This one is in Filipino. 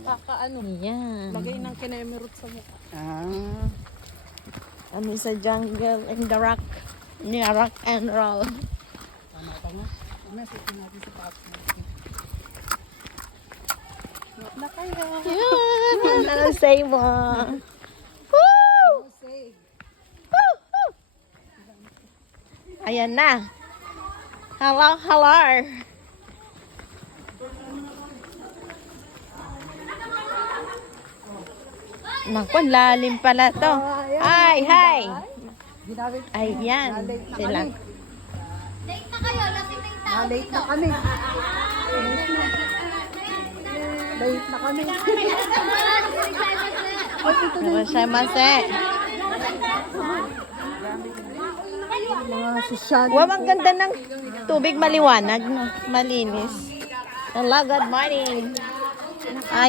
nakakaano. Yan. Lagay ng kinemerot sa mukha. Ah. Kami sa jungle in the rock. In the rock and roll. Tama ka nga. Message natin sa taas natin. Ingat na kayo. Yan. Ano say mo? Woo! Say. Woo! Woo! Ayan na. Hello, hello. Naku, lalim pala to. Hi, hi. Ginamit. Ayan, sila. Late na kayo, lasing na yung tao Late na kami. Late na kami. Nakasamase. Mga sosyal. Wow, ang ganda ng tubig, maliwanag, no? Malinis. Hello, good morning.